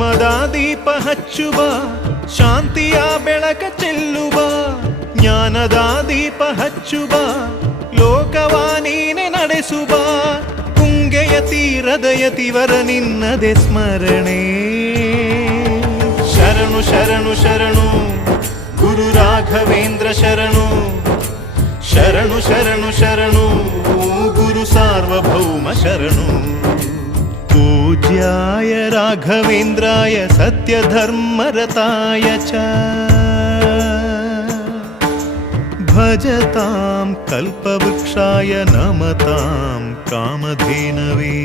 ಧರ್ಮದ ದೀಪ ಹಚ್ಚುವ, ಶಾಂತಿಯ ಬೆಳಕ ಚೆಲ್ಲುವ, ಜ್ಞಾನದ ದೀಪ ಹಚ್ಚುವ, ಲೋಕವ ನೀನೆ ನಡೆಸುವ, ತುಂಗೆಯ ತೀರದ ಯತಿವರ ನಿನ್ನದೆ ಸ್ಮರಣೆ. ಶರಣು ಶರಣು ಶರಣು ಗುರು ರಾಘವೇಂದ್ರ ಶರಣು, ಶರಣು ಶರಣು ಶರಣು ಗುರು ಸಾರ್ವಭೌಮ ಶರಣು. पूज्याय राघवेन्द्राय सत्यधर्मरताय च भजतां कल्पवृक्षाय नमतां कामधेनवे.